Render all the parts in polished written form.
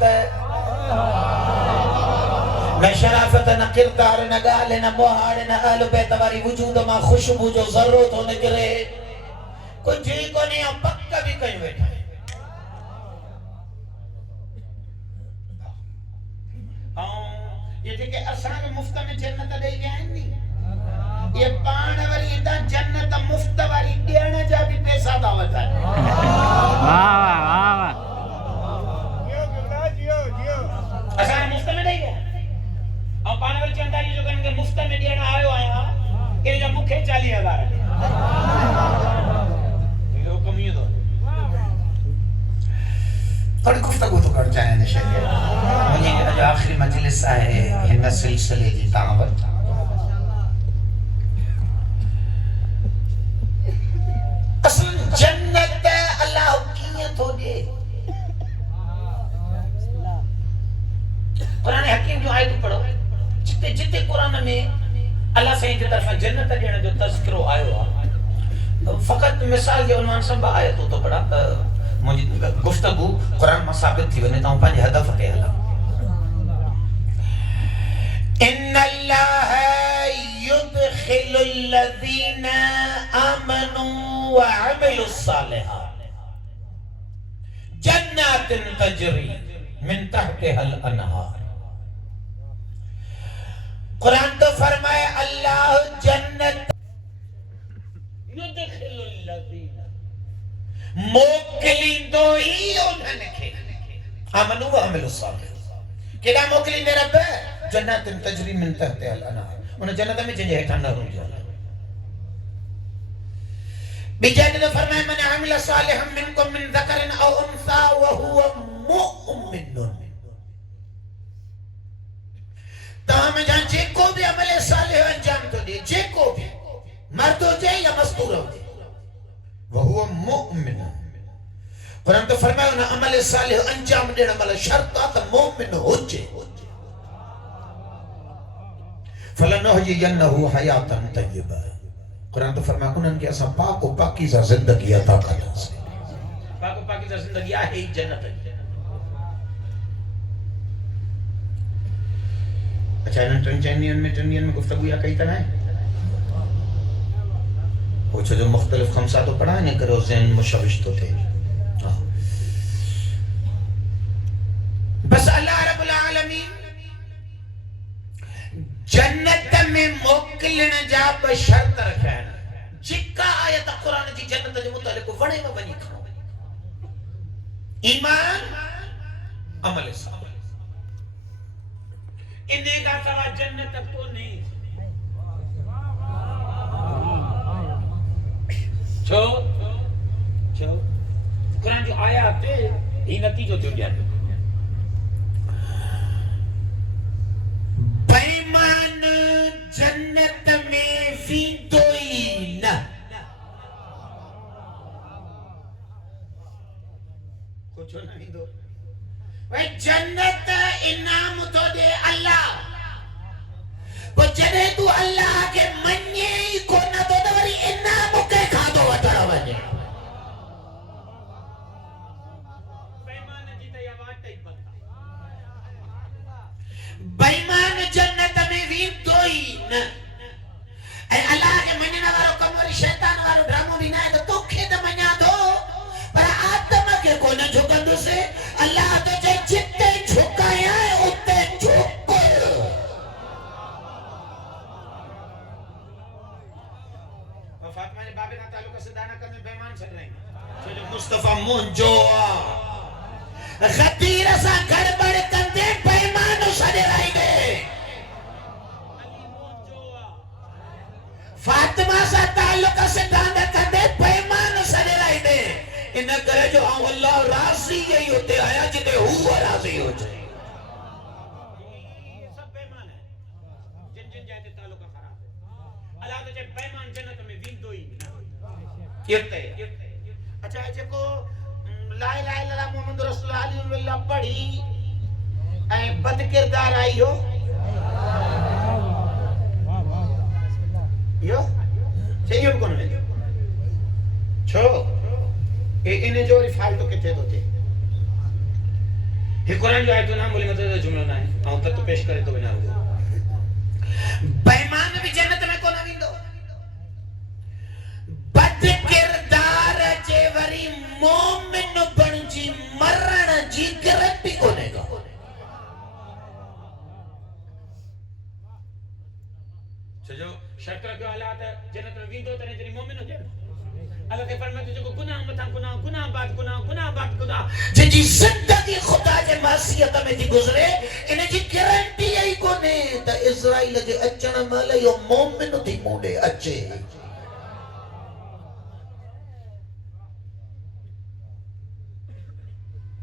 شرافت ہے نہ شرافت نہ کردار نہ گال نہ موہاڑ نہ اہل بیت واری وجود ماں خوشبو جو ضرورت ہونے گرے کچھ ہی کو نہیں ہم پکا بھی کہیں بیٹھا ہے یہ دیکھے اسان مفت میں جنت دے گئے ہیں نہیں یہ پانوری دا جنت مفت واری دینا جا بھی پیسہ دعوت ہے اسان مفت میں دے گئے اور پانوری چنداری جو کہیں گے مفت میں دینا آئے آیا کہ جب مکھے 40,000 ہے یہ حکم یہ دو تھوڑی گفتگو تو کر جائیں نشہریہ مجھے جو آخری مجلس ہے ہن سلسلے جی تعاون اصل جنت اللہ کیت ہو دے قرآن حکیم جو آیت پڑھو جتے قرآن میں اللہ سے کی طرف جنت دینا جو تذکرو آئے ہوا فقط مثال کے عنوان سنبا آیت ہو تو پڑھا مجھے گفتگو قرآن میں ثابت تھی ونی تاؤں پانچ ہدف ہے اللہ ان اللہ يدخل الذین آمنوا وعملوا الصالحات جنات تجری من تحتها الانہار قرآن تو فرمائے اللہ جنت يدخل الذین موکلی دو ہی انہوں نے کھے آمنوا وعملوا الصالحات کیڑا موکلی دے رب ہے جنات تجری من تحتها الانہار انہیں جنت میں جنجے ہیٹھا نہ ہوں جو بجانب فرمائے من عمل صالحا منکم من ذکر او انثى وهو مؤمن تاہم جان جے کو بھی عمل صالح انجام تو دے جے کو بھی مرد ہو جائے یا مستور ہو جائے وہو مؤمن قرآن تو فرمائے انہیں عمل صالح انجام دینا عمل شرط آتا مؤمن ہو جائے فَلَنُحْيِيَنَّهُ حَيَاتًا طَيِّبًا قرآن تو فرمائے انہوں نے ایسا پاک و پاکیزہ زندگی عطا کرنا سے پاک و پاکیزہ زندگی ہے ہی جنت ہے اچھا انہوں ٹرنین میں گفتگو یا کئی طرح ہے وہ جو مختلف خمسہ تو پڑھا ہے نہیں کرو ذہن مشوش تو تھے بس اللہ رب العالمین جنت میں موکلن جا بشرط رکھا ہے جکا آیت قرآن جی جنت جو متعلق وڑے میں بنی کھاؤ ایمان عمل صالح انہیں کا سوا جنت کو نہیں چھو قرآن جو آیات ہے ہی نتیجہ جو جاتے بیمان جنت میں فی دوئی نہ کچھ نہیں دو جنت انعام تو دے اللہ وہ جنے تو اللہ کے منye کو نہ تو دوری انعام کے کھا دو وطڑا وجے بیمان جیتا یا واٹا ہی بنتا بیمان جنت میں بھی دوئی نہ اے اللہ کے منye نہ وارو کموری شیطان وارو ڈرامو بھی نہ ہے تو کھید منیا دو پر آدم کے کو نہ جھکندو سے اللہ تو جائے جتے جھکایا ہے اتے جھکو فاطمہ نے بابے نہ تعلقہ سے دانا کرنے بیمان سن رہے ہیں چلے مصطفیٰ منجوہ غدیر سا گھڑبڑ کندے بیمانو سنے رہی دے فاطمہ سا تعلقہ سے دانا کندے بیمانو سنے رہی دے انہیں کرے جو ہاں اللہ راضی یہی ہوتے آیا جتے ہوا راضی ہو جائے یہ سب بیمان ہے جن جائے تے تعلقہ خراب ہے اللہ تو جائے بیمان جنت میں وین دوئی کہتے ہیں اچھا ہے کو لا الہ الا اللہ محمد رسول اللہ علیہ وسلم پڑھی اے بد کردار آئی ہو یو چاہیے ان کو نہ لے چھو انہیں جو رفال تو کتے دو تھے ہی قرآن جو آیتو نام بولی مطلب جملہ نہ ہے آؤں تک تو پیش کرے تو بنا ہوگا بےمان بھی جنت میں کو نہ ویندو بد کردار جے وری مومن بن جی مرن جی گارنٹی کونے گا جو شرط رکھو اللہ آتا ہے جنت میں ویندو تنے جنی مومن ہو جائے اللہ کے فرمائے جو گناہ متا گناہ بعد گناہ جن جی زندگی خدا جے معصیت میں جی گزرے انہیں جی گارنٹی یہی کونے تا اسرائیل جے اچھنا مالا یو مومن تھی موڑے اچھے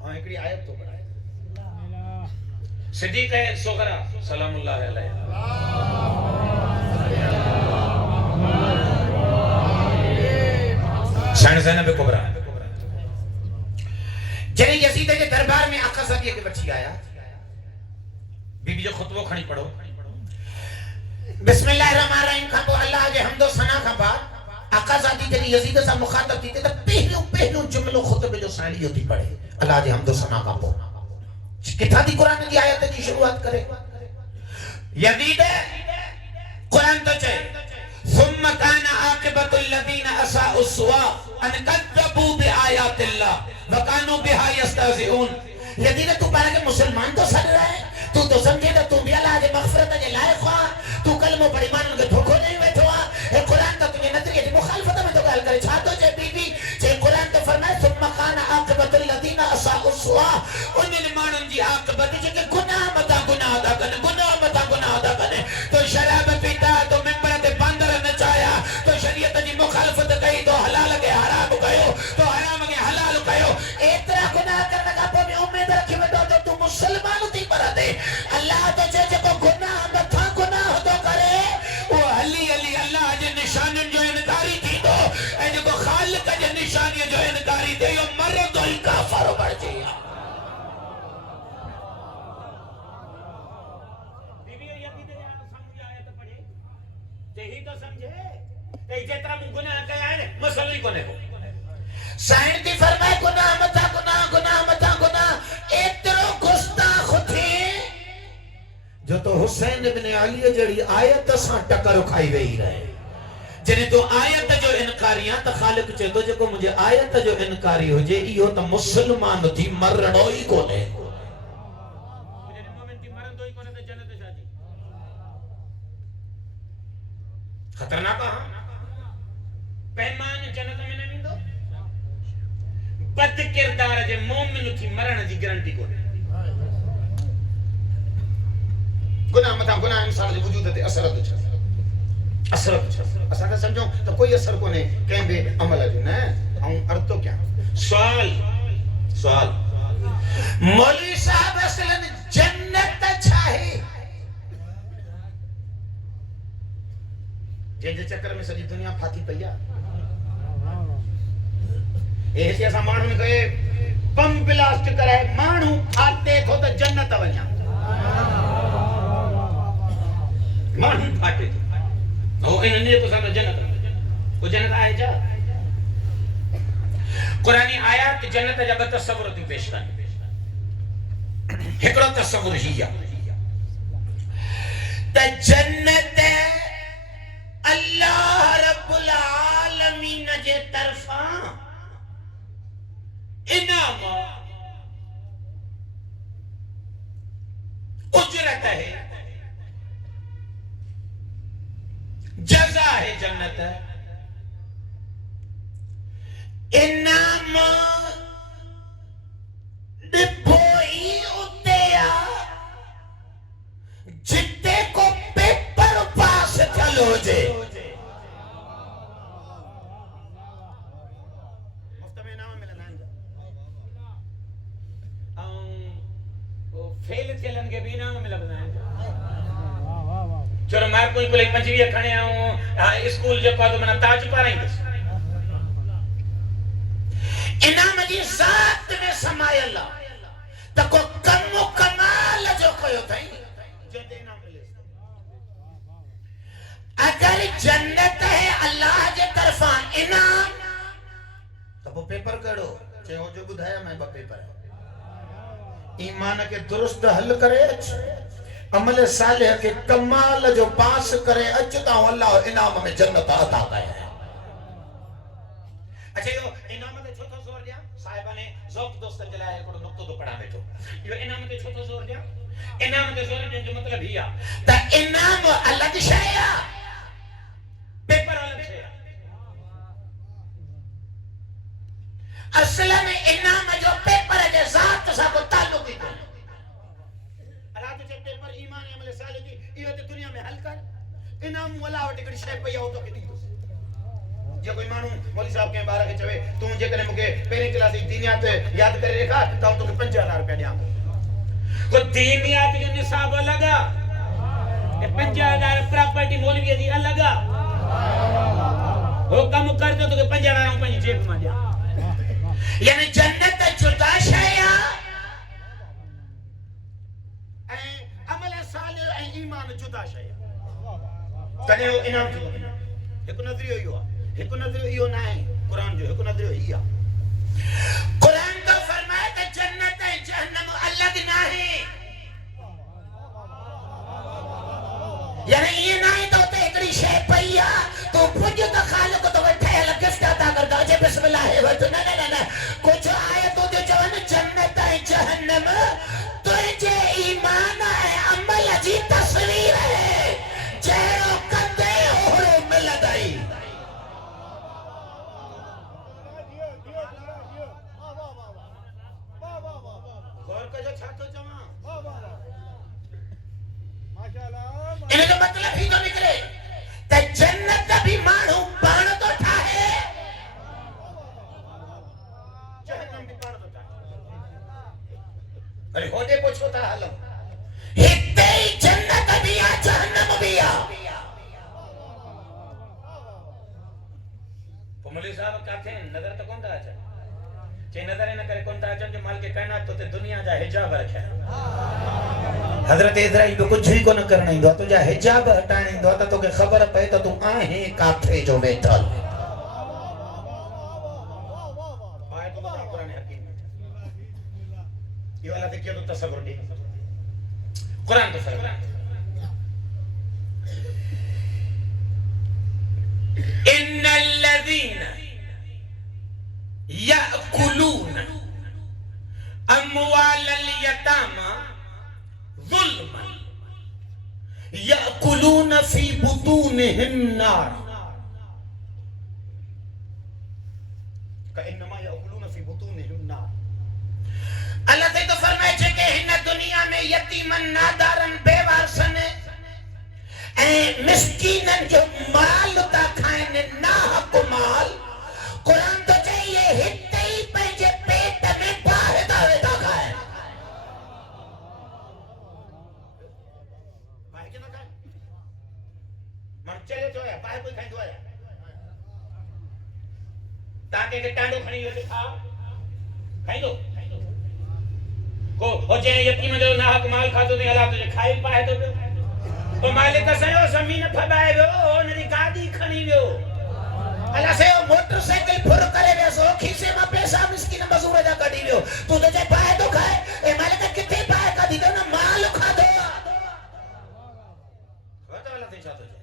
ہاں ایکڑی آیت تو بڑھائے صدیق ہے صغرا سلام اللہ علیہ شان زینب کبرا جنہیں یزید کے دربار میں آقا صدیق کے بچی آیا بی بی جو خطبہ کھڑی پڑھو بسم اللہ الرحمن الرحیم کھا تو اللہ کے حمد و ثنا کھا بعد آقا صدیق جنہیں یزید سے مخاطب تھی تو پہلو جملوں خطبے جو سنالی ہوتی پڑھے اللہ کے حمد و ثنا کھا پو کتھا دی قرآن کی آیت کی شروعات کرے یزید قرآن تو چاہے ثم كان عاقبة الذين اساءوا السوء ان كذبوا بآيات الله وكانوا بها يستهزئون یزید تو پارا کہ مسلمان تو سڑ رہا ہے تو سمجھے تو تم بھی اللہ کے مغفرت کے لائق ہوا تو کلمہ پڑھی مان کے دھوکو نہیں بیٹھا ہوا اے قرآن تو تجھے نظریے کی مخالفت میں تو گال کرے چھاتو جے بی بی جے قرآن تو فرمائے ثم كان عاقبة الذين اساءوا السوء انہیں مانن جی عاقبت جے کہ گناہ متا گناہ دا کنے گناہ متا گناہ دا کنے تو شراب پیتا تو ممبر تے باندر نچایا تو شریعت جی مخالفت کئی تو حلال کے حرام کہو تو حرام کے حلال کہو اتنا گناہ کرنے کا پو میں امید رکھی میں تو مسلمان تھی برا دے اللہ تو جے کو گناہ متا گناہ تو کرے وہ علی اللہ جے نشان جو انکاری تھی تو اے جو خالق جے نشانی جو انکاری دے یہ مرد ہی کافر بڑھ جائے جتنا گناہ کیا ہے مسئلہ ہی کونے کو سائن کی فرمائے گناہ متا گناہ اترو گستاخ تھے جو تو حسین ابن علی جڑی آیت ساں ٹکر کھائی وئی رہے جنہیں تو آیت جو انکاریاں تا خالق چے تو جو مجھے آیت جو انکاری ہو جے یہ تو مسلمان تھی مرنوئی کونے خطرناک ہاں پیمان جنت میں نہیں دو بد کردار جے مومن تھی مرن جی گارنٹی کو گناہ متا گناہ انسان جے وجود تے اثرت چھ اساں کا سمجھو تو کوئی اثر کو نہیں کہیں بے عمل جو نہ ہوں ارد تو کیا سوال مولوی صاحب اصلا جنت چاہے جن چکر میں سجی دنیا پھاتی پیا ایسی ایسا مانو نے کہے بم بلاسٹ کرے مانو پھاتے تھو تو جنت ونیا مانو پھاتے تھو او انہوں نے تو ساتھ جنت وہ جنت آئے جا قرآنی آیات جنت جب تصور تھی پیش کرنے ہکڑا تصور ہی تا جنت اللہ رب العالمین جے طرفاں انعام اجرت ہے جزا ہے جنت انعام ڈبوئی اتیا جتے کو پیپر پاس چلو جے فیل چلن کے بھی نام میں لگنا ہے چلو مار کوئی کوئی پنجوی کھڑے ہوں اسکول جو کو تو منا تاج پا رہی تھی انعام جی ذات میں سمائے اللہ تکو کم و کمال جو کوئی ہوتا ہے اگر جنت ہے اللہ جے طرفاں انعام تو وہ پیپر کرو چاہے ہو جو بدھایا میں با پیپر ہے ایمان امتحان کے درست حل کرے اچھ عمل صالح کے کمال جو پاس کرے اچھتا ہوں اللہ انعام میں جنت عطا گئے ہیں. اچھا یہ انعام تے چھوٹا زور دیا صاحبہ نے ذوق دوستن جلائے کوڑو نقطہ تو پڑھا بیٹھو. یہ انعام تے چھوٹا زور دیا انعام تے زور دیا جو مطلب ہی تا انعام الگ شے پیپر الگ شے اصل میں انعام جو پیپر ہے ذات سا کو تعلق ہی کو اللہ تو جب پیپر ایمان عمل صالح کی یہ تے دنیا میں حل کر انعام والا وٹے کڑی شے پئی ہو تو کڈی جو کوئی مانو مولوی صاحب کے بارے کے چوے تو جے کرے مکے پہلے کلاس دینیات یاد کرے رکھا تو تو 5000 روپے دیاں کو دینیات جو نصاب لگا 5000 پراپرٹی مولوی دی لگا وہ کم کر دو تو 5000 پنج جیب میں دیا یعنی جنت جدا شیا عمل صالح ایمان جدا شیا کنے وہ انعام جو ایک نظریہ ہوا ایک نظریہ یہ نہ ہے قرآن جو ایک نظریہ ہی ہے قرآن تو فرمائے کہ جنت جہنم الگ نہ ہے یعنی یہ نہ ہی تو ایکڑی شے پئی تو پھج تو خالق تو بیٹھے گفٹ عطا کر دو جے بسم اللہ و تو نہ کچھ آئے تو جو جوان جنت جہنم تو جے ایمان ہے عمل جی تصویر ہے جہرو کندے اوڑو ملد آئی انہیں تو مطلب ہی تو نکلے تے جنت بھی مانو بان تو ٹھاہے جہنم بھی بان تو ٹھاہے ارے ہونے پوچھو تا حالم ہتے ہی جنت بھی آ جہنم بھی آ مولوی صاحب کہتے ہیں نظر تو کون تا آچا چاہے نظر نہ کرے کون تا آچا جو مال کے کائنات تو تے دنیا جا حجاب رکھا ہے حضرت اسرائیل کو کچھ بھی کو نہ کرنا ہی دو تو جا حجاب ہٹانا ہی دو تو کہ خبر پہ تو تم آہیں کاتھے جو بیٹھل آئے تو بتا قرآن حکیم یہ والا دیکھئے تو تصور دی قرآن تو فرق ان الذين يأكلون اموال اليتامى ظلما يأكلون في بطونهم نار كأنما يأكلون في بطونهم نار اللہ تے تو فرمائے چھے کہ ہن دنیا میں یتیمن نادارن بے وارسن مسکینن جو مال تا کھائن ناحق مال قرآن تو چاہیے ہتے ہی پہنچے پیٹ میں باہر داوے دا کھائن باہر کے نہ کھائن من چلے جو ہے باہر کوئی کھائن دو ہے تاکہ کہ ٹانڈو کھنی ہوئے کھا کھائن دو کو ہو جائے یتیم جو ناحق مال کھا تو نہیں اللہ تجھے کھائی پائے تو مالک سیو زمین پھبائے ویو نری گاڑی کھنی ویو اللہ سیو موٹر سائیکل پھر کرے ویو سو کھیسے میں پیسہ مسکین مزور جا کڑی ویو تو جے پائے تو کھائے اے مالک کتے پائے کا دی دو نا مال کھا دو خواہتا اللہ تے چاہتا جائے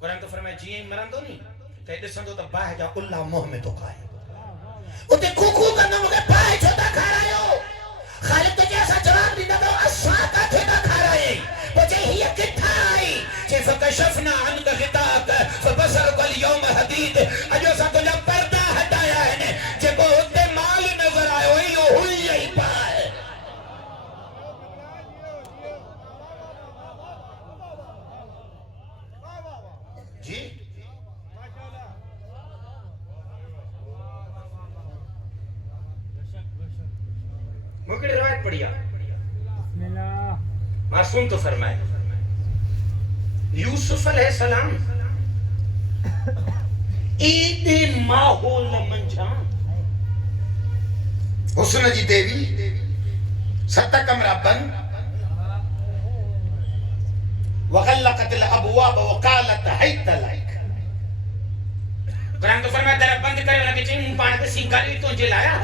قرآن تو فرمائے جی مران تو نہیں تے دسندو تو باہ جا اللہ موہ میں تو کھائے اتے کوکو کرنا مگے پائے چھوٹا کھا رہے ہو خالق تجھے ایسا جواب دینا تو اساں کا تھینا کھا رہے وجہ ہی کتھا آئی چھے فکشفنا عنک غطاک فبصرک اليوم حدید اجو سا تجھا پردہ ہٹایا ہے چھے کو ہوتے مال نظر آئے ہوئی یہی پائے جی مکڑی روایت پڑھیا معصوم تو فرمائے یوسف علیہ السلام ایدی ماحول منجان حسن جی دیوی ستا کمرہ بند وغلقت الابواب وقالت حیت لائک قرآن تو فرمائے در بند کرے لگے چاہیے مون پانے پہ سینکاری تو جلایا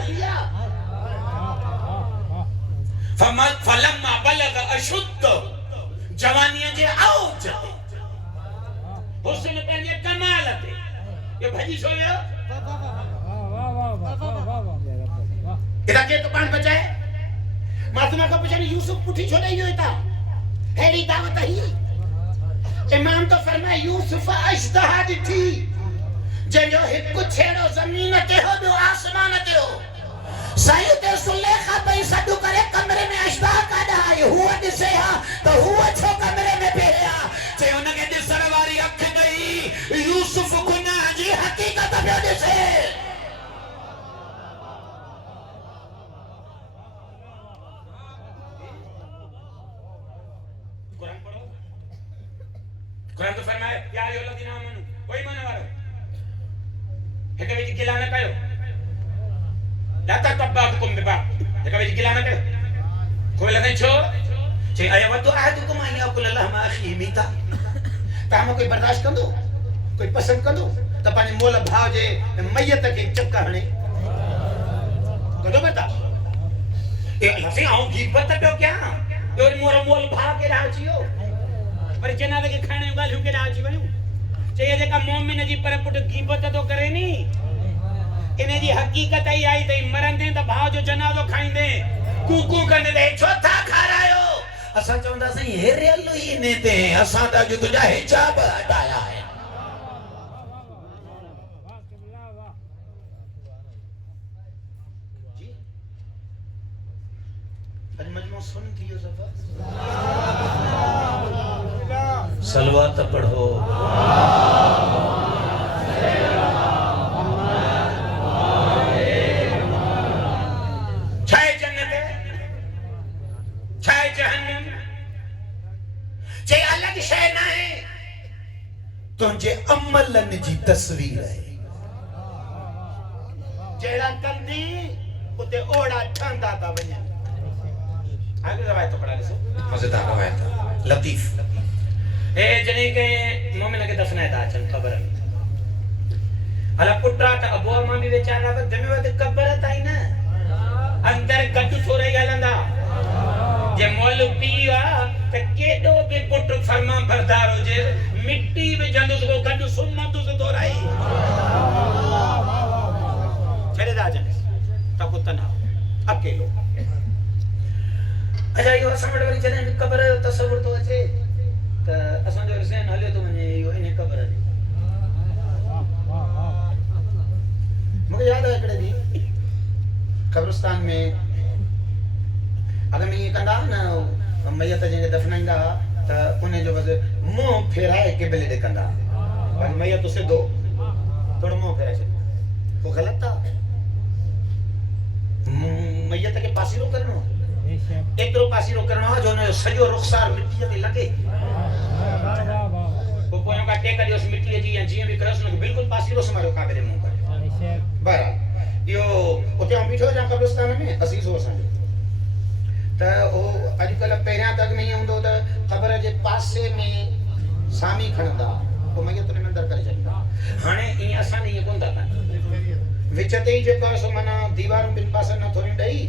فلما بلغ اشد جوانیاں جے اوج حسن پہنجے کمال تے یہ بھجی سویا ادا کے تو پان بچائے ماتما کا پوچھنے یوسف پٹھی چھوڑے ہی ہوتا ہیری دعوت ہی امام تو فرمائے یوسف اشتہا ڈٹھی جو ہکو چھیڑو زمین تے ہو دو آسمان تے ہو سائیو تے سلیخہ پہ سڈو کرے کمرے میں اشتہا کادا ہے ہوا دسے ہاں تو ہوا چھو کمرے میں بیریا چھے انہیں دسر واری اکھ گئی یوسف گناہ جی حقیقت پہ دسے قرآن تو فرمائے یا ایو الذین آمنو کوئی مانا وارو ایک ویچ گلا نہ کہو لا تکبرکم ببعض ایک ویچ گلا نہ کہو کوئی لگن چھو چھے ایوتو احدکم ان یاکل لحم اخیہ میتا تاہمو کوئی برداشت کندو کوئی پسند کندو تا پانی مولا بھاو جے میت کے چکا ہنے کدو بتا لفظیں آؤں گیبت پیو کیا اور مورا مول بھاو کے رہا چیو پر جنازے کے کھانے گالیوں کے راچی بنیوں چاہیے جے کا مومن جی پر پٹ غیبت تو کرے نہیں انہیں جی حقیقت ہی آئی تھی مرن دیں تو بھاؤ جو جنازو کھائیں دیں کوکو کرنے دیں چھوٹا کھا رہا ہو اسا چاہندہ سے یہ ریلو ہی نہیں دیں اسا دا جو تجھا حجاب ہٹایا ہے جی آج مجموع سن تھی یوسفہ صلوات پڑھو چھائے جنت چھائے جہنم چھائے الگ شے نہ ہے تنجھے عملن جی تصویر ہے جیڑا کندی اتے اوڑا ٹھاندا تا بنیا آگے روایت تو پڑھا لسو مزیدار روایت لطیف اے جنہیں کہ مومنہ کے دفنہ دا چند قبر اللہ پٹرا تا ابو اما بھی بیچارہ وقت دمی وقت قبر تا ہی نا اندر گٹو چھوڑے گا لندہ جے مولو پیوا تا کیڈو بھی پٹر فرمان بردار ہو جے مٹی میں جندو سے کو گٹو سنمتو سے دور آئی چھڑے دا جنس تا کتا نہ اکیلو اچھا یہ اساں وڑی جنہیں قبر تصور تو اچھے تا اساں جو رسین حلیو تو منجھے یہ انہیں قبر ہے مجھے یاد ہے کڑے دی قبرستان میں اگر میں یہ کندہ نا میت جنہیں دفنائیں گا تا انہیں جو بس مو پھیرائے کے بلے دے کندہ میت اسے دو توڑ مو پھیرائے سے وہ غلط تھا میت کے پاسی رو کرنا ایک رو پاسی رو کرنا جو انہیں سجو رخصار مٹی کے لگے وہ پویوں کا ٹیکا دی اس مٹی جی یا جیئے بھی کرے اس نے بالکل پاسی رو سمارو قابل موں کرے بہرحال یہ اتے ہم بیٹھو جہاں قبرستان میں عزیز ہو سانجو تا وہ اج کل پہریاں تک نہیں ہوں تا قبر جے پاسے میں سامی کھڑندا تو میں تو اندر کر جائیں ہانے این اساں نہیں کوندا تا وچتے ہی جو کا سو منا دیوار بن پاسے نہ تھوڑی ڈئی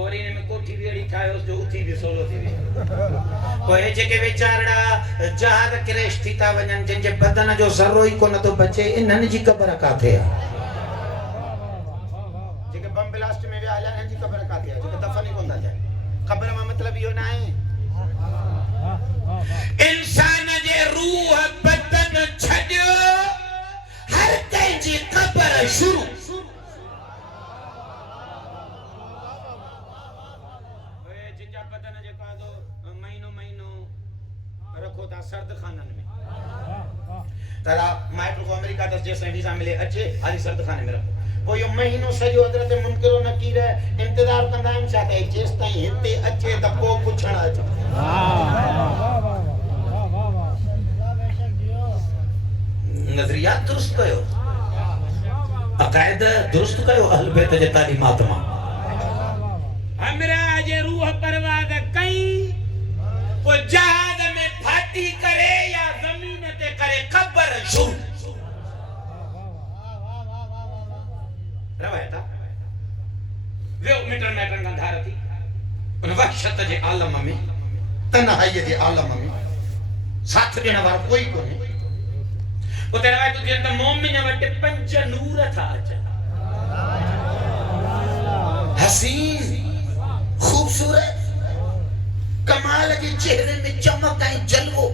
اور انہیں میں کوٹھی بھی اڑی کھائے اس جو اتھی بھی سولو تھی بھی کوئی جے کے بیچارڑا جہاد کریش تھی تا ونجن جن جے بدن جو ذرو ہی کو نہ تو بچے انہن جی قبر کاتے ہیں جے کے بم بلاسٹ میں بھی آیا انہن جی قبر کاتے ہیں جے کے دفن ہی کوندا جائے قبر میں مطلب یہ نہ ہے انسان جے روح بدن چھڈیو ہر کہیں جی قبر شروع سرد ترا مائٹر کو امریکہ دس جیسے ویزا ملے اچھے علی سرد خانے میں رکھو وہ یہ مہینوں سجو حضرت منکر و نکیر انتظار کندا ہم چاہتے ہیں جس تائیں ہتے اچھے دپو پوچھنا اچھے نظریات درست کہو عقائد درست کہو اہل بیت جے تعلیمات ماں ہمراہ جے روح پرواز کئی وہ جہاز میں پھاٹی کرے یا زمین تے کرے قبر شروع روایتا وہ میٹر میٹر کا دھار تھی ان وحشت جے عالم میں تنہائی جے عالم میں ساتھ دینا وار کوئی کو نہیں وہ تیرا روایت تھی اندر مومن وٹے پنج نور تھا حسین خوبصورت کمال کے چہرے میں چمک آئی جلوو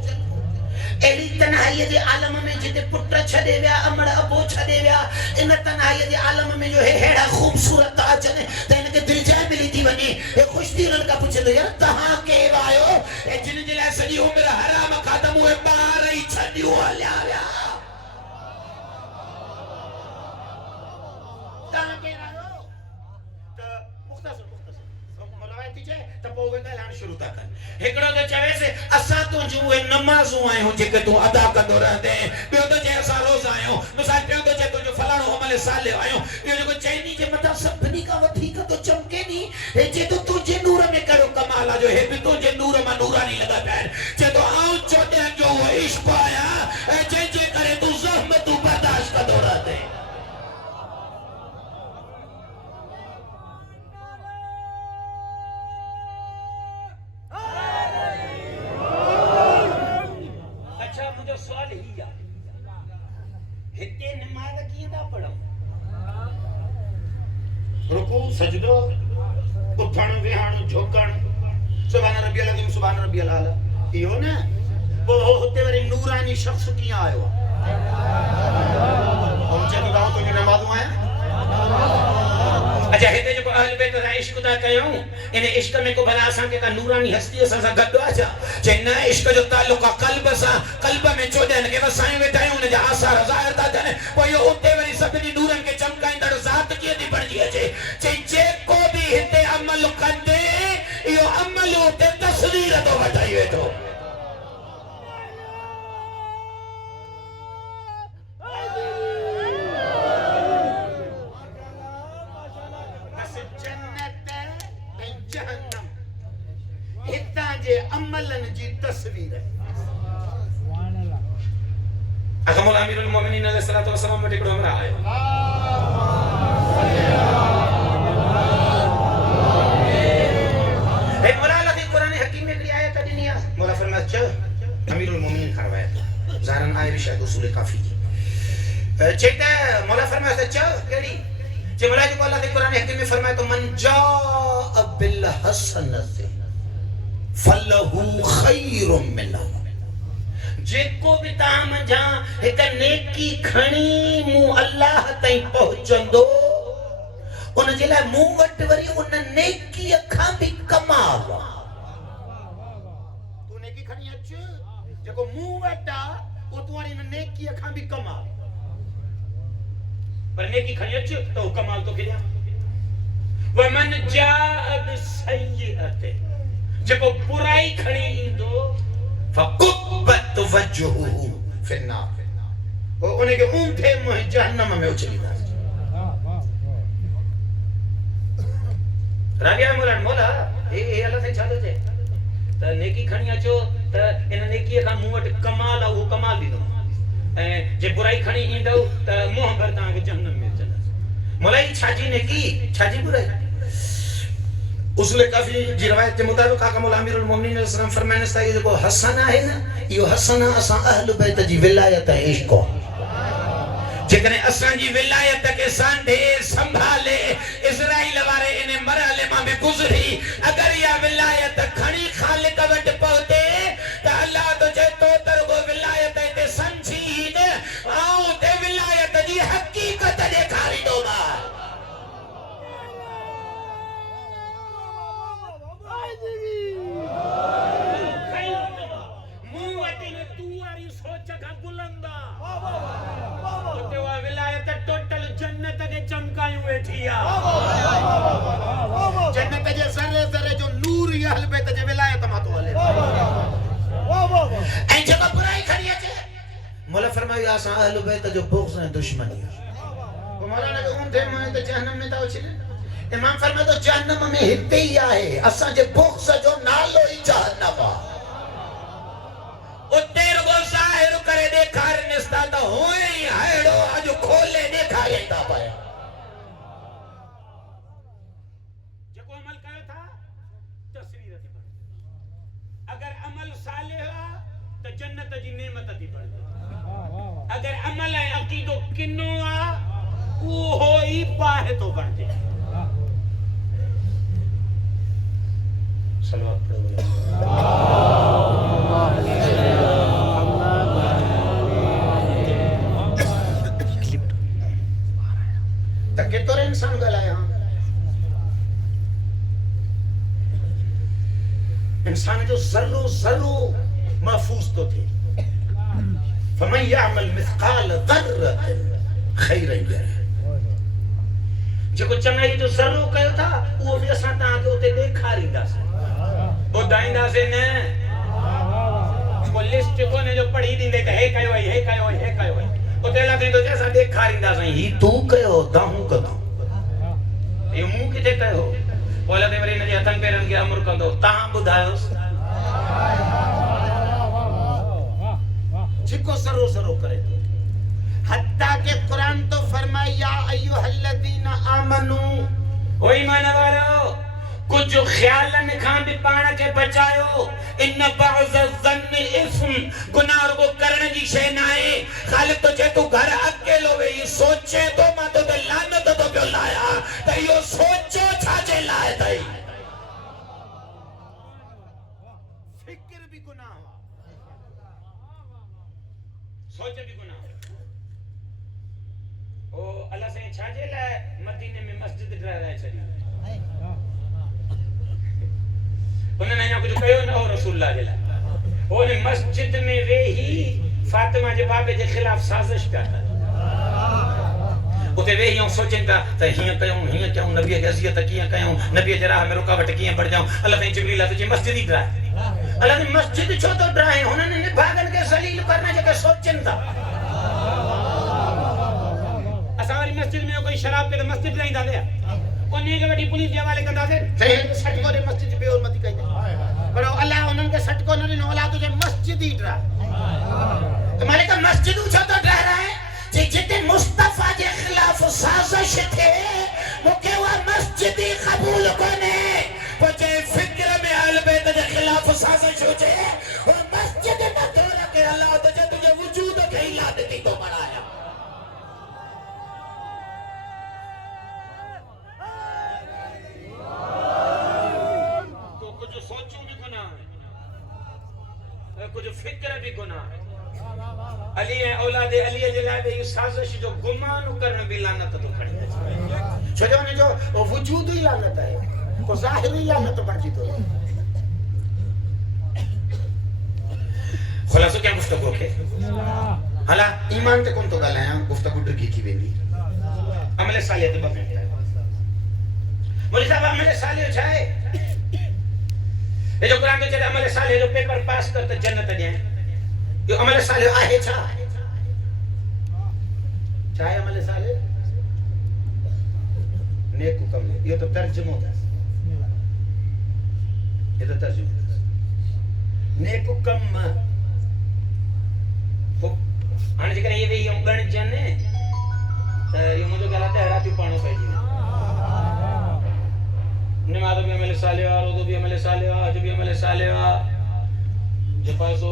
ایلی تنہائی دے عالم میں جتے پٹر چھڑے ویا امڑ ابو چھڑے ویا ان تنہائی دے عالم میں جو ہے ہیڑا خوبصورت آجنے تا ان کے دل جائے ملی تھی ونی ایک خوش دیرن کا پوچھے دو یار تہاں کے وائیو اے جن جلے سجی ہوں میرا حرام خاتم ہوئے باہر ہی چھڑی ہوا لیا ویا تہاں کے رہو تا مختصر مروایتی جائے تا پوگے کا اعلان شروع تا کر ہکڑو تو چاہے سے اسا تو جو ہے نمازوں آئے ہوں جے کہ تو ادا کندو رہتے ہیں پیو تو چاہے اسا روز آئے ہوں مثال پیو تو چاہے تو جو فلانو عمل سالے آئے ہوں پیو جو کوئی چاہے نہیں جے مطلب سبنی کا وطھی کا تو چمکے نہیں اے جے تو تجھے نور میں کرو کمالا جو ہے بھی تجھے نور میں نورا نہیں لگا پیر جے تو آؤں چوٹے ہیں جو وہ عشق پایا اے جے جے کرے تو زحمت تو برداشت کا دو رہتے ہیں سوال ہی یا ہتے نماز کی دا پڑھو رکو سجدو اٹھن وہن جھوکن سبحان ربی العظیم سبحان ربی الاعلی یہ نا وہ ہوتے وری نورانی شخص کیا آئے ہو ہم چلو داؤ تو جو نمازوں آیا اچھا ہتے جو اہل بیت دا عشق دا کہوں انہیں عشق میں کو بھلا آسان کے کا نورانی ہستی اساں سا گڈو آجا چہنا عشق جو تعلق قلب سا قلب میں چودن کے وسائیں ویٹائیں انہیں جا آثار ظاہر تا جانے وہ یہ ہوتے وری سبنی نورن کے چمکائیں در ذات کیے دی بڑھ جیے چے کو بھی ہتے عمل کندے یہ عمل ہوتے تصویر تو بٹائی ہوئے تو عملن جی تصویر ہے اکمل امیر المومنین علیہ الصلوۃ والسلام میں ٹکڑوں میں آئے ایک مولا اللہ کی قرآن حکیم میں کری آیت دنیا مولا فرمایا چل امیر المومنین کھڑوایا تھا ظاہراً آئے بھی شاید اصول کافی چیتا مولا فرمایا چل کیڑی چے مولا جو اللہ کی قرآن حکیم میں فرمایا تو من جاء بالحسنۃ فلہو خیر منہ جے کو بھی تاہم جہاں ایک نیکی کھنی مو اللہ تائیں پہنچندو ان جلائے مو وٹ وری ان نیکی اکھاں بھی کماوا تو نیکی کھنی اچھو جے کو مو وٹا وہ تمہاری نیکی اکھاں بھی کما پر نیکی کھنی اچھو تو کمال تو کیا وَمَنْ جَاءَ بِسَيِّئَتِ جب وہ برائی کھڑی اندو فَقُبَّتْ وَجْهُهُ فِي النَّارِ وہ انہیں کہ اونٹے مجھے جہنم میں اچھلی دا رابعہ مولا اے اللہ سے چھا دو جے تا نیکی کھڑی اچھو تا انہیں نیکی کا موٹ کمال ہے وہ کمال دی دو جے برائی کھڑی اندو تا موہ بھرتا آگے جہنم میں چلا مولا ہی چھاجی نیکی چھاجی برائی اصول کافی جی روایت کے مطابق آقا مولا امیر المومنین علیہ السلام فرمائنے سے یہ جو حسنہ ہے نا یہ حسنہ اساں اہل بیت جی ولایت عشق کو جکنے اساں جی ولایت کے ساندھے سنبھالے اسرائیل وارے انہیں مرحلے ماں میں گزری اگر یہ ولایت کھڑی خالق وٹ پہتے تو اللہ تو جے تو ترگو ولایت تے سمجھی دے آؤں تے ولایت جی حقیقت دیکھاری دو بار فرمایا اساں اہل بیت جو بغض ہیں دشمنی مولانا کہ اون تھے میں تو جہنم میں تاو چھلے امام فرمایا تو جہنم میں ہتے ہی آئے اساں جے بغض جو نالو ہی جہنم او تیر گو ظاہر کرے دیکھار نستا تا ہوئے ہی ہائڑو آجو کھولے دیکھارے تا پایا جکو عمل کرے تھا تصویر تھی پڑھ اگر عمل صالح ہوا تو جنت جی نعمت تھی پڑھ اگر عمل ہے عقید و کنو آ وہ ہوئی باہے تو بڑھ جائے صلوات پڑھو تکے تو انسان گلائے ہاں انسان جو ذرو محفوظ تو تھے فمن یعمل مثقال ذرۃ خیرا یرہ جو کو چنگائی جو ذرو کہو تھا وہ بھی اساں تاں کے ہوتے دیکھاری دا سے وہ دائندہ سے نے وہ لسٹ کو نے جو پڑھی دیں دے کہ ہے کہو ہے وہ تیلا دیں تو جیسا دیکھاری دا سے ہی تو کہو داہوں کدوں یہ منہ کی دیتا ہو بولا دے میری نجی ہتن پیرن کی امر کندو تاں بدھائے اس جکو سرو کرے حتیٰ کہ قرآن تو فرمائے یا ایوہ الذین آمنو او ایمان والو کچھ جو خیالن کھان بھی پانا کے بچائیو ان بعض الظن اسم گناہ کو کرنے جی شہنائے خالق تو جے تو گھر اکیلو وے یہ سوچے تو ماں تو دے لانت تو کیوں لایا تو یہ سوچو چھاچے لائے تائی فکر بھی گناہ ہوا سوچے بھی گناہ او اللہ سے چھاچے لائے مدینے میں مسجد ڈرائے رہے چلی انہوں نے یہاں کچھ کہو نہ ہو رسول اللہ جلائے انہیں مسجد میں وے ہی فاطمہ جے بابے جے خلاف سازش کرتا اتے وے ہی سوچیں تا ہیاں کہوں نبی کے عزیت کیاں کہوں نبی جے راہ میں رکاوٹ کیاں بڑھ جاؤں اللہ نے جبریل اللہ تجھے مسجد ہی ڈرائے اللہ نے مسجد چھو تو ڈرائے انہوں نے بھاگن کے ذلیل کرنا جے کہ سوچیں تا اساواری مسجد میں کوئی شراب پہ تو مسجد نہیں دا دیا انہیں کے بیٹی پولیس دیوالے کا دا دے صحیح سٹ کو دے مسجد بے حرمتی کہتے ہیں پر اللہ انہوں کے سٹ کو نہیں نولا تجھے مسجد ہی ڈرا تمہارے کا مسجد اچھا تو ڈرہ رہا ہے جتے مصطفیٰ کے خلاف سازش تھے مکہ وہ مسجد ہی قبول کونے پچھے فکر میں اہل بیت کے خلاف سازش ہو چھے اور مسجد نہ دو رکھے اللہ تجھے وجود کے ہلا دیتی تو بڑھایا کچھ فکر بھی گناہ ہے علی ہے اولاد علی جلائے یہ سازش جو گمان کرنے بھی لعنت تو کھڑی ہے چھوٹے ہونے جو وجود ہی لعنت ہے کو ظاہر ہی لعنت بڑھ جی تو خلاصو کیا گفتگو کے حالا ایمان تے کون تو گل ہے گفتگو ڈرگی کی بیندی عمل صالح تے بپنے مولی صاحب عمل صالح چھائے یہ جو قرآن کے چلے عمل صالح جو پیپر پاس کرتے جنت جائیں یہ عمل صالح آئے چاہے عمل صالح نیک حکم ہے یہ تو ترجمہ ہوتا ہے یہ تو ترجمہ ہوتا ہے نیک حکم آنے جی کریں یہ بھی یوں گن جانے تو یہ مجھے غلط ہے راتیو پانو پہ جی نماز بھی عمل صالح روزہ بھی عمل صالح حج بھی عمل صالح جو پاسو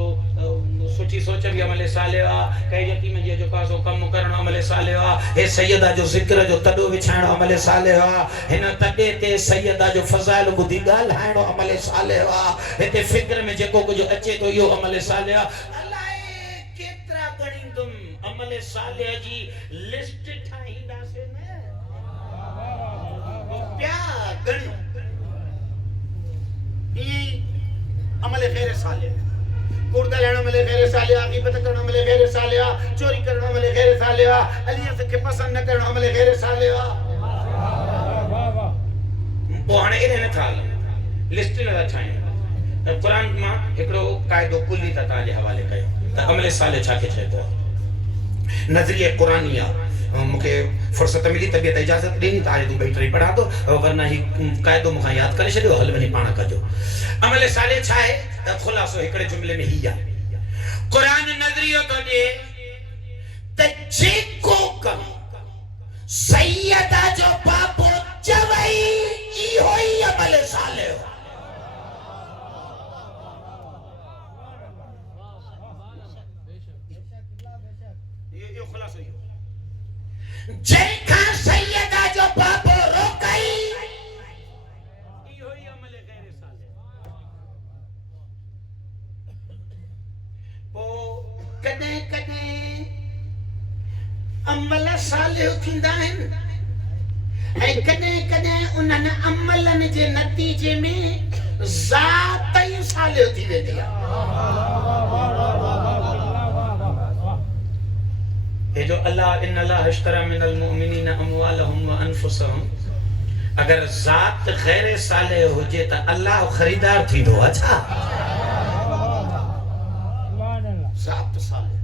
سوچی سوچ بھی عمل صالح کئی یقین میں جو پاسو کم کرنا عمل صالح ہے سیدہ جو ذکر جو تڈو وچھانا عمل صالح ہن تڈے تے سیدہ جو فضائل بدھی گال ہائنو عمل صالح ہے تے فکر میں جو کو جو اچے تو یہ عمل صالح اللہ کترا گنی تم عمل صالح جی لسٹ ٹھائی دا سے نے پیا گنی یہ عمل غیر صالح کوردہ لینا عمل غیر صالح غیبت کرنا عمل غیر صالح چوری کرنا عمل غیر صالح علیہ سے کے پسند نہ کرنا عمل غیر صالح وہ ہنے انہیں تھا لسٹ نہ چھائیں قرآن ماں ایکڑو قائد و کلی تا تاجے حوالے کئے تا عمل صالح چھا کے چھے تو نظریہ قرآنیہ مکھے فرصت ملی طبیعت اجازت ڈینی تو آج تو بیٹری پڑھا دو ورنہ ہی قائدو مکھا یاد کرے چھڑیو حل ونی پانا کجو عمل صالح چھائے خلاصو ہکڑے جملے میں ہی یا قرآن نظریہ تو دے تجھے کو کم سیدہ جو باپو چوئی ای ہوئی عمل صالح ہو یہ خلاصو ہی ہو جن کا سیدہ جو باپو روکائی ای ہوئی عمل غیر صالح وہ کدیں کدیں عمل صالح تھیندا ہیں اے کدیں کدیں انہاں عملن جے نتیجے میں ذات ہی صالح تھی ویندی یہ جو اللہ ان اللہ اشترى من المؤمنین اموالهم وانفسهم اگر ذات غیر صالح ہو جے تا اللہ خریدار تھی دو اچھا ذات صالح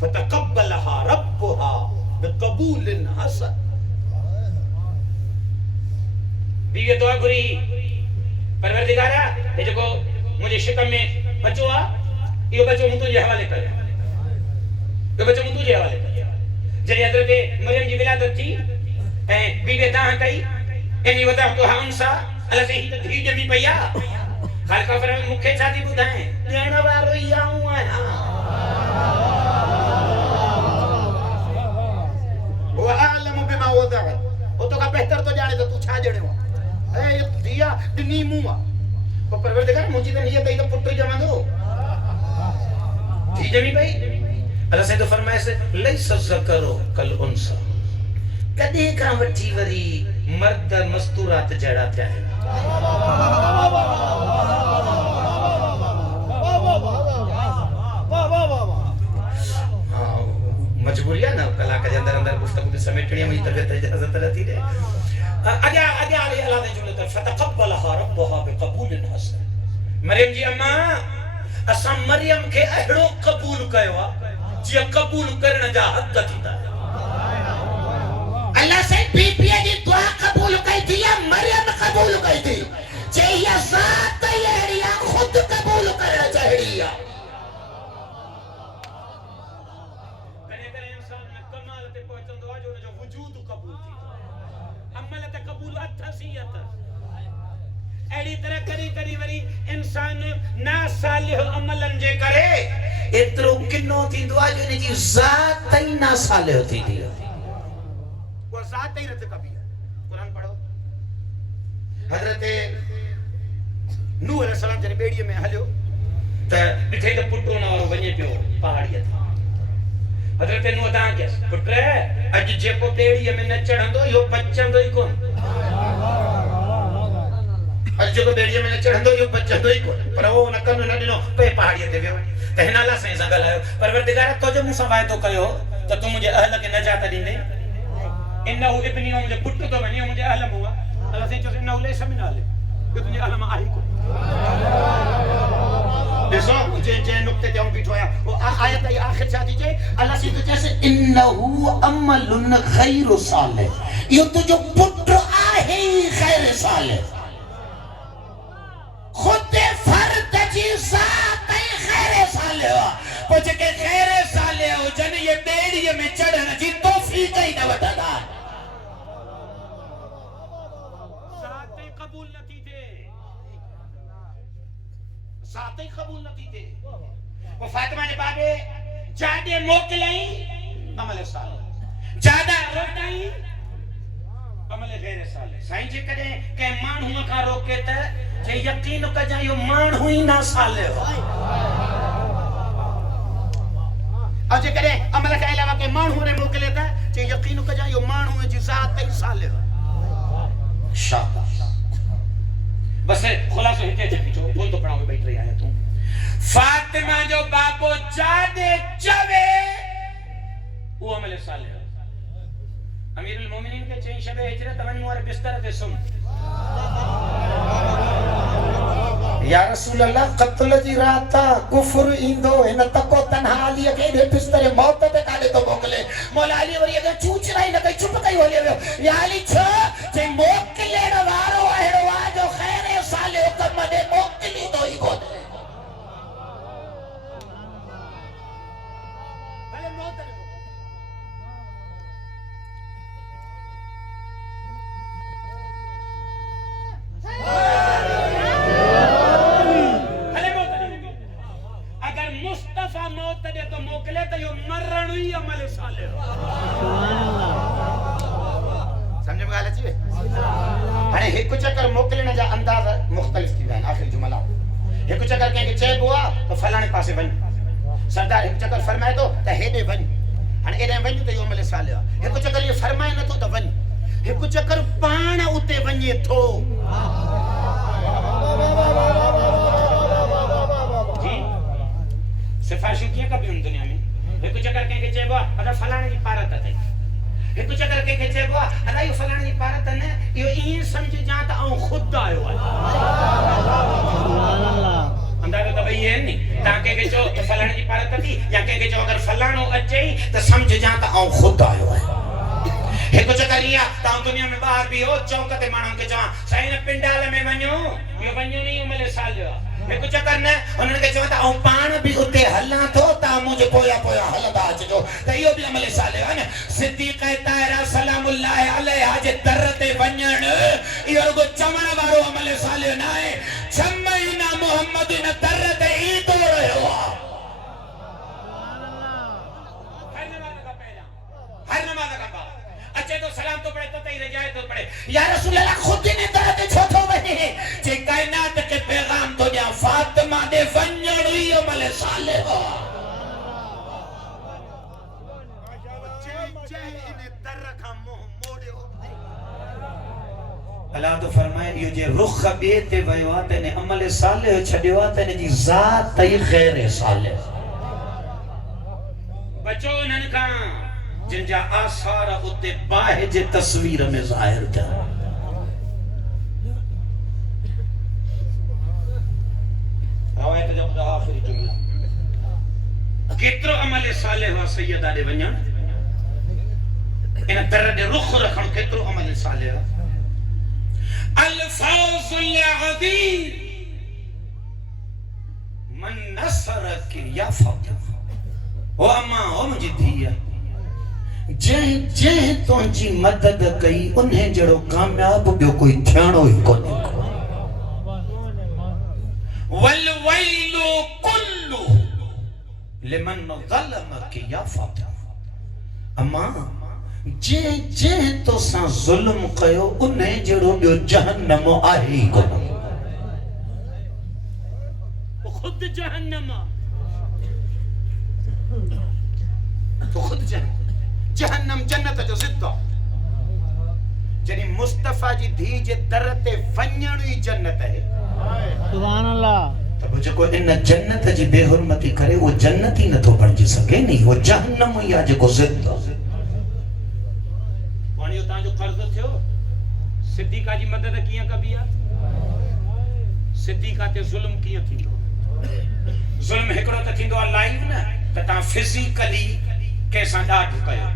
فتقبلها ربها بقبول حسن بیوی دعا گری پروردگارا یہ جو مجھے شکم میں بچو آ یہ بچو مجھے تجھے حوالے کر یہ بچو مجھے تجھے حوالے کر جنہی حضرت مریم جی ولادت تھی بیوی داں کئی اینی وضعتها انسا اللہ سے ہی تدھی جمی پیا خالقہ فرمائے مکھے چاہتی بدھائیں دینا بارو یا ہوں آیا وہ عالم بما وضعت وہ تو کا بہتر تو جانے تو چھا جڑے ہو اے یہ دیا دنی موہ وہ پروردگار مجھے تو نہیں ہے تو پٹر جمع دو تھی جمی بھائی اللہ سے تو فرمائے سے لیس الذکرو کل انسا کدے کا وٹھی وری مرد مستورات جڑا تھا ہے مجبوری ہے نا کلا کے اندر اندر گفتگو بھی سمیٹنی ہے مجھے طبیعت اجازت رہتی ہے آگے علیہ اللہ نے جملے تر فتقبلها ربها بقبول حسن مریم جی اما اسا مریم کے اہڑو قبول کہوا جی قبول کرنا جا حق تھیتا ہے اللہ سے بی پی جی دعا قبول کہی تھی یا مریم قبول کہی تھی چاہیے ذات تیاریا خود قبول کرنا چاہیے ایڑی طرح کری کری وری انسان نا صالح عملن جے کرے اترو کنو تھی دعا جو نے جی ذات ہی نا صالح تھی دی وہ ذات ہی رت کبھی ہے قرآن پڑھو حضرت نوح علیہ السلام جنہیں بیڑیے میں ہلیو تا بٹھے تا پٹرو نا اور ونجے پیو پہاڑیت حضرت نوح داں کیا پٹرے اج جے کو بیڑیے میں نہ چڑھن دو یو بچن دو ہی کون اج جو بیڑیے میں چڑھن دو یو بچن دو ہی کون پر وہ نہ کنو نہ ڈنو پہ پہاڑیے تے ویو تہنا اللہ سائیں سا گلایو پروردگار تو جو مجھ وعدو کیو تو تم مجھے اہل کے نجات ڈیندے انہو ابنی مجھے پٹ تو بنی مجھے اہل ہوا اللہ سائیں چوسے انہو لیسا من آلے کہ تجھے اہل میں آہی کو دیسو جے نکتے تے ہم بیٹھویا وہ آیت ہے آخر چاہتی جے اللہ سی تو جیسے انہو عمل غیر صالح یہ تو جو پٹر آہی غیر صالح خود فرد جی ذات غیر صالح ہوا پوچھے کہ غیر صالح ہو جن یہ بیڑی میں چڑھنا جی توفیق ہی نہ وٹا دا ذات قبول نہ تھی تھے ذات قبول نہ تھی تھے وہ فاطمہ نے بابے جادے موکلیں عمل صالح جادہ روٹائیں عمل غیر صالح سائیں جے کریں کہ مان ہوا کا روکے تا کہ یقین کا جائیو مان ہوئی نہ صالح ہو اور جے کریں عمل کا علاوہ کہ مان ہونے موکلے تا کہ یقین کا جائیو مان ہوئے جی ذات ہی صالح ہو شاہ بس خلاصو ہتے جے پیچھو بول تو پڑھاؤں بیٹھ رہی آیا تم فاطمہ جو باپو جادے چوے وہ عمل صالح امیر المومنین کے چین شب ہجرت من موار بستر تے سن یا رسول اللہ قتل جی راتا کفر ایندو ان تکو تنہا علی کے دے بستر موت تے کالے تو موکلے مولا علی وری اگر چوچ رہی نہ کئی چپ کئی ہولے ویو یا علی چھو چے موکلے وارو اہڑو جو خیر صالح حکم دے موکلی تو ہی کو دے بھلے موت ہے اگر مصطفیٰ موت دے تو موکلے تو یہ مرن ہوئی عمل صالح سمجھ میں گالا چیئے ہنے ایک چکر موکلنے جا انداز مختلف تھی بہن آخری جملہ ایک چکر کہیں کہ چیب ہوا تو فلانے پاسے بن سردار ایک چکر فرمائے تو ہیڈے بن ہنے ایڈے بن تو یہ عمل صالح ایک چکر یہ فرمائے نہ تو بن ایک چکر پانا اتے بنیے تو جی سفارشوں کیا کبھی ان دنیا میں ایک چکر کہیں کہ چیب ہوا اگر فلانے کی پارت ہے ایک چکر کے کہتے ہوا ادا یہ فلانے کی پارت ہے یہ این سمجھ جانتا ہوں خود آئے ہوا اندازہ تو بھئی ہے نہیں تاکہ کہ جو فلانے کی پارت تھی یا کہ جو اگر فلانو اچھئی تو سمجھ جانتا ہوں خود آئے ہوا ایک چکر ریا تاؤں دنیا میں باہر بھی ہو چوکتے مانوں کے جہاں سائن پنڈال میں بنیوں یہ بنیوں نہیں عمل صالح ایک چکر نے انہوں نے کہا ہوں پان بھی اتے حلان تو تا مجھے پویا پویا حلدہ چجو تو یہ بھی عمل صالح ہے صدیق طاہرہ سلام اللہ علیہ آج درد ونجن یہ لوگ چمن بارو عمل صالح نہ ہے چمینہ محمد نے درد ہی تو رہے ہوا ہر نماز کا پاس اچھے تو سلام تو پڑھے تو تیرے جائے تو پڑھے یا رسول اللہ خود ہی نے درد چھوٹو بہی چے کائنات کے پیغام تو جا فاطمہ دے ونجڑی عمل صالح ہو اللہ تو فرمائے یہ جے رخ بیتے ویواتے نے عمل صالح چھڑیواتے نے جی ذات تی غیر صالح بچو ننکا جن جا آثار ہوتے باہج تصویر میں ظاہر تھا روایت جب آخری جملہ کترو عمل صالح ہوا سیدہ دے ونجن انہ درد رخ رکھن کترو عمل صالح ہوا الفوز العظیم من نصرک یا فاطمہ او اما او مجھے دیا جہ تونجی مدد کئی انہیں جڑو کامیاب بیو کوئی تھیانو ہی کو نہیں والویل کلو لمن ظلمک یا فاطمہ اما جہ تو ساں ظلم کیو انہیں جڑو بیو جہنم آہی کو نہیں خود جہنم تو خود جہنم جنت جو زدہ جنی مصطفیٰ جی دھی جے درت ونجنوی جنت ہے سبحان اللہ تب جو کوئی انہ جنت جی بے حرمتی کرے وہ جنت ہی نہ تو بڑھ جی سکے نہیں وہ جہنم ہی آجے کو زدہ وانیو تاں جو قرض تھے ہو صدیقہ جی مدد کیا کبھی صدیقہ تے ظلم کیا تھی ظلم ہکڑو تا تھی دو لائیو نا تا فزیکلی کیسا ڈاٹ کیا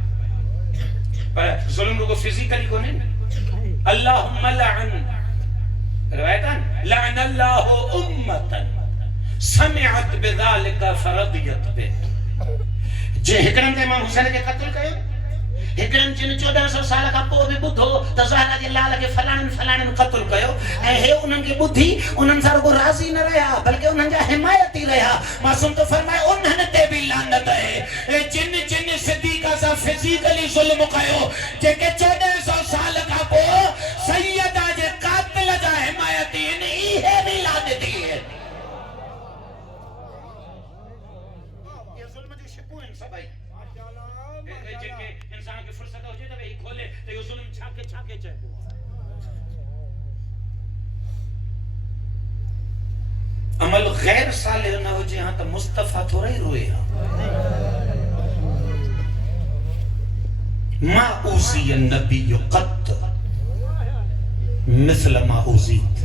پر ظلم کو فزیکلی کو نہیں اللہم لعن روایتاً لعن اللہ امتا سمعت بذالک فرضیت بے جے حکرم دے امام حسین کے قتل کیا حکرم جن 1400 سال کا پو بھی بدھو تو زہرہ جی اللہ لگے فلانن قتل کیو اے انہن کی بدھی انہن سارو کو راضی نہ رہا بلکہ انہن جا حمایتی رہا معصوم تو فرمائے انہن تے بھی لعنت ہے جن صدیقہ سا فزیکلی ظلم کیو جے کہ 1400 سال کا پو سیدہ جے قاتل جا حمایتی نہیں ہے بھی لعنتی ہے یہ ظلم جو شکو ہیں سب آئی جن کے انسان کی فرصت ہو جائے تو وہی کھولے تو یہ ظلم چھاکے چاہے عمل غیر صالح نہ ہو جائے ہاں تو مصطفیٰ تھوڑا ہی روئے ہاں ما اوزی النبی قط مثل ما اوزیت